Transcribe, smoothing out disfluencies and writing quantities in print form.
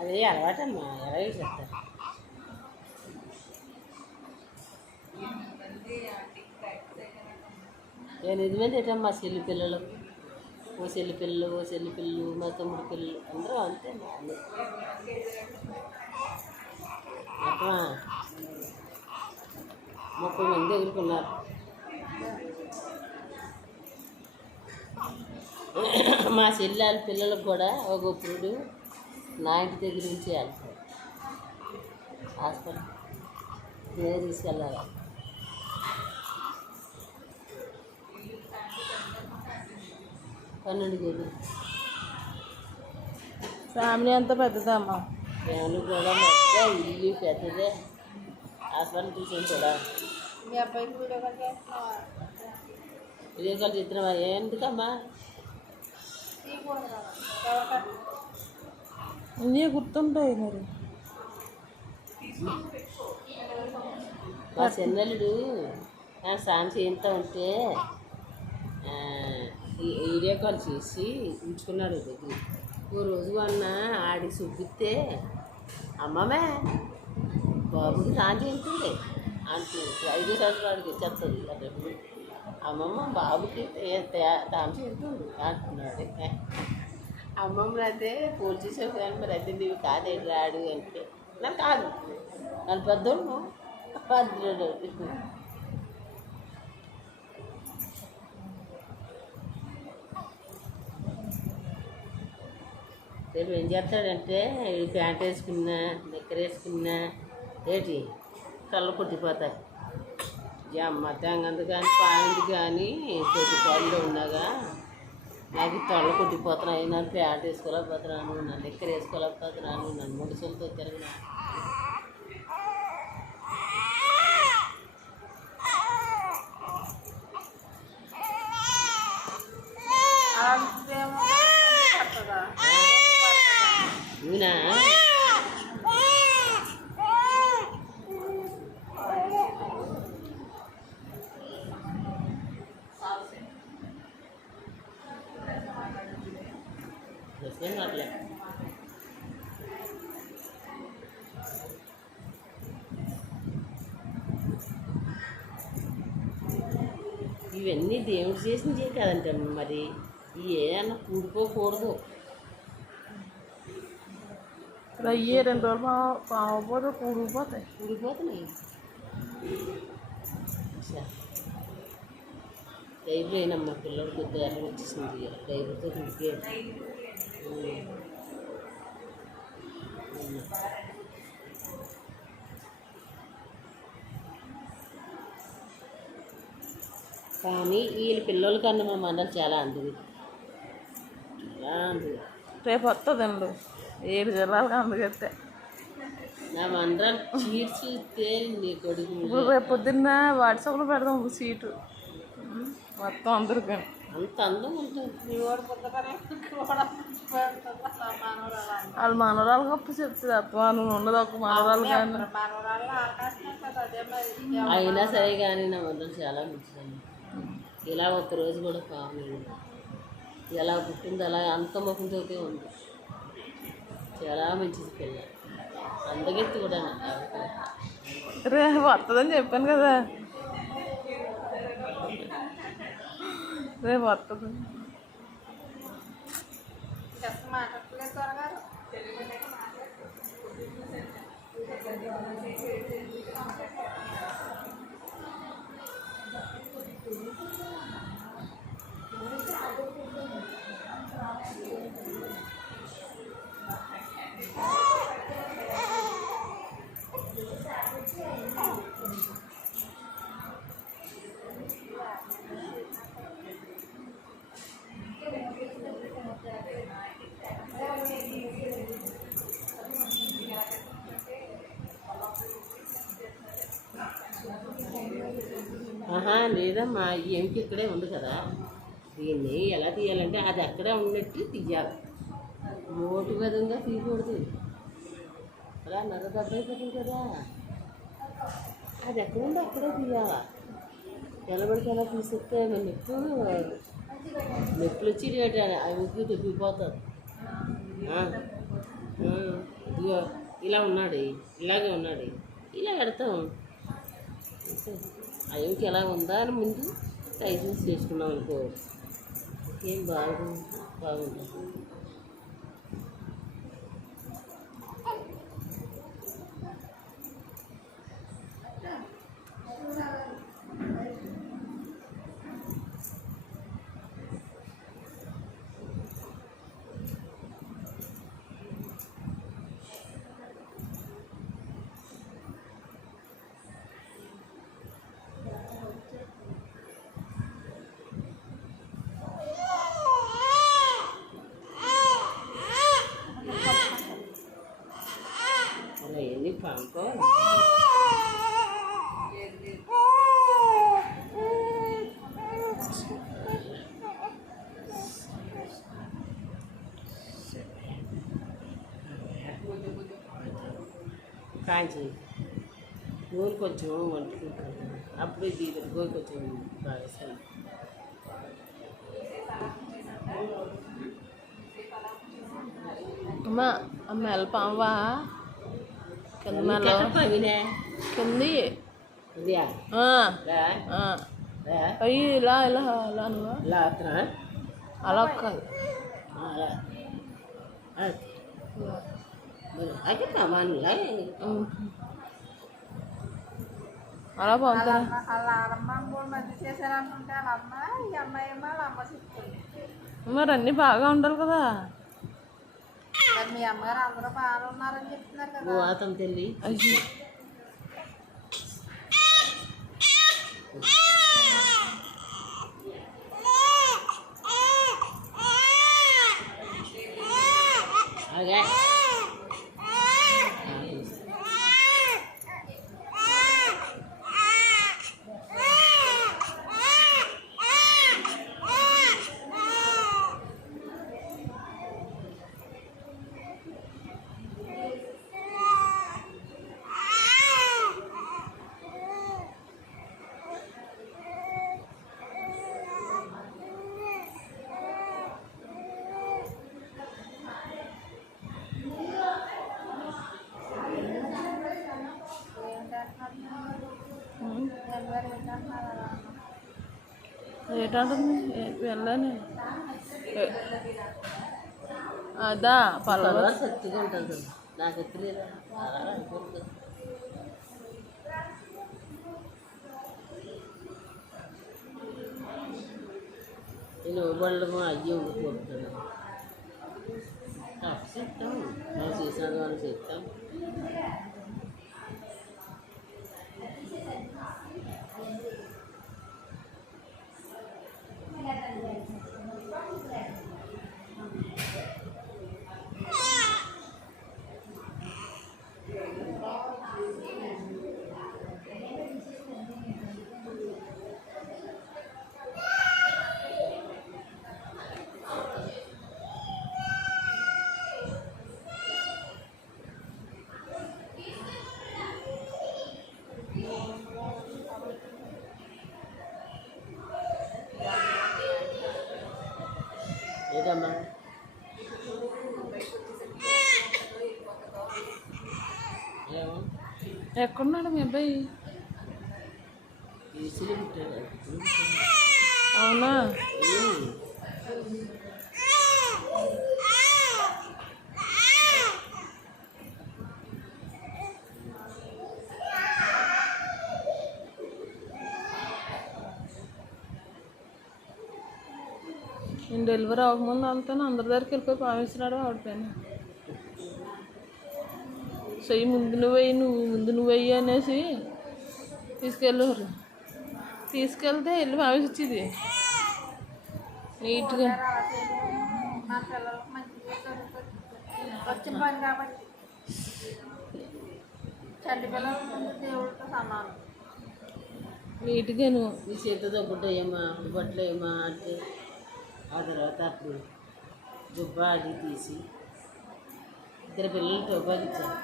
అదే అలవాటమ్మా ఎలాగే చెప్తారు. నిజమే ఏంటమ్మా చెల్లి పిల్లలు ఓ చెల్లి పిల్లలు మా తమ్ముడు పిల్లలు అందరూ అంతే అట్లా 30 మంది ఎదుర్కొన్నారు. మా చెల్లెళ్ళ పిల్లలకు కూడా ఒకప్పుడు నా ఇంటి దగ్గర నుంచి వెళ్తారు హాస్పిటల్ నేను తీసుకెళ్ళాలి. పన్నెండు కేజీ ఫ్యామిలీ అంతా పెద్దదమ్మా. ఫ్యామిలీ కూడా పెద్దదే, ఇల్లు పెద్దదే, హాస్పిటల్ చూసాను కూడా. మీ అబ్బాయికి వీడియో కాల్ చేస్తున్నావా? వీడియో కాల్ చేస్తున్నావా? ఎందుకమ్మా అన్నీ గుర్తుంటాయి మరి. మా చెన్నెల్లుడు స్నానం చేయిస్తూ ఉంటే వీడియో కాల్ చేసి ఉంచుకున్నాడు దగ్గర. ఓ రోజు అన్న ఆడికి చూపిస్తే అమ్మమ్మే బాబుకి స్నానం చేయించండి అంటుంది. 5 సంవత్సరాలకి వచ్చేస్తుంది అప్పుడు. అమ్మమ్మ బాబుకి స్నానం చేయించండి అంటున్నాడు. అమ్మమ్మ అయితే ఫోన్ చేసావు కానీ మరి అయితే నీవు కాదేంటి రాడు అంటే నాకు కాదు నన్ను పెద్దోళ్ళు అంటున్నాడు. రేపు ఏం చేస్తాడంటే ప్యాంట్ వేసుకున్నా నిక్కర్ వేసుకున్నా ఏంటి కళ్ళు కొట్టిపోతాయి. అమ్మ తెంగందు కానీ పాయింట్ కానీ కొద్ది పళ్ళు ఉన్నాగా నాకు తొళ్ళ కొట్టిపోతున్నాయి. నన్ను ప్యాంట్ వేసుకోలేకపోతున్నాను, నన్ను నిక్కర్ వేసుకోలేకపోతున్నాను, నన్ను ముడుసులతో తిరగను. అవునా అట్లే ఇవన్నీ దేవుడు చేసినవి కదంటే మరి ఏమన్నా కూడిపోకూడదు. అయ్యే 2 రోజులు పావపోతే కూడిపోతున్నాయి. డైబర్ అయినమ్మా పిల్లలు కొద్దిగా ఎర్ర వచ్చేసింది. డైబర్తో కుడికే కానీ వీళ్ళ పిల్లల కన్నా మా మండలి చాలా అందది. రేపు వస్తుందండి 7 జిల్లాలకు అందుకెత్తే నా మండలం చీట్స్ ఇస్తే నీ కొడుకు రేపు పొద్దున్న వాట్సాప్లో పెడదాం సీటు మొత్తం అందరికీ. అంత అందం ఉంటుంది. వాళ్ళు మనవరాలు గొప్ప చెప్తుంది అత్వా నువ్వు ఉండదు ఒక మనవరాలు కానీ అయినా సరే కానీ నా మండలం చాలా మంచిదండి. ఇలా ఒక్కరోజు కూడా కావాలి. ఎలా పుట్టింది అలా అంత ముఖంతోటే ఉంది. చాలా మంచిది పిల్ల. అందగెత్తి కూడా రేపు వస్తుందని చెప్పాను కదా. రేపు వస్తుంది. లేదమ్మా ఏమిటి ఇక్కడే ఉంది కదా. దీన్ని ఎలా తీయాలంటే అది అక్కడే ఉన్నట్టు తీయాలి. మోటు విధంగా తీయకూడదు. అలా నగ దెబ్బ అయిపోతుంది కదా. అది ఎక్కడుందో అక్కడే తీయాలా. నిలబడికి ఎలా తీసేస్తే నొప్పి నొప్పులు వచ్చి పెట్టాను అవి ఉక్కి తొక్కిపోతారు. ఇదిగో ఇలా ఉన్నాడు, ఇలాగే ఉన్నాడు, ఇలా పెడతాం. అయ్యకి ఎలా ఉందా అని ముందు లైసెన్స్ చేసుకున్నాం అనుకో, ఏం బాగుంటుంది. ఎన్ని పంపో కాంచి నూనె కొంచెం వండుకుంటాను, అప్పుడే దీని గోరు కొంచెం బాగా సరే. అమ్మ వెళ్ళిపోవా కింద కింది అయ్యి ఇలా ఇలా ఇలా నువ్వు అలా కాదు అలా పోతా మరి అన్నీ బాగా ఉండాలి కదా. మీ అమ్మగారు అందరూ బాగా ఉన్నారని చెప్తున్నారు కదా. అతను తెల్లి అదే ఏంటంటుంది వెళ్ళని అదా పల్లవ శక్తిగా ఉంటుంది. నాకు ఎక్కలేదా అయిపోతుంది. నేను బళ్ళము అయ్యి ఉండిపోతాను. చెప్తాం మనం చేసాను అని చెప్తాం. ఏదమ్మా ఎక్కడున్నాడు మీ అబ్బాయి? ఈసీలో పెట్టాడు. అవునా? నేను డెలివరీ అవ్వకముందు వెళ్తాను, అందరి దగ్గరికి వెళ్ళిపోయి పావిస్తున్నాడు ఆవిడపైన. చెయ్యి ముందు నువ్వు వెయ్యి అనేసి తీసుకెళ్ళారు. తీసుకెళ్తే వెళ్ళి పావించేది నీట్గా. మా పిల్లలకు మంచిగా వచ్చిన పని కాబట్టి చంటి పిల్లలు దేవుడితో సమానం. నీట్గా నువ్వు నీ చేతితో గుడ్డ ఏమా బట్టలు ఏమా అంటే ఆ తర్వాత అప్పుడు దుబ్బా అది తీసి ఇద్దరు పిల్లలు టోపాకి ఇచ్చారు.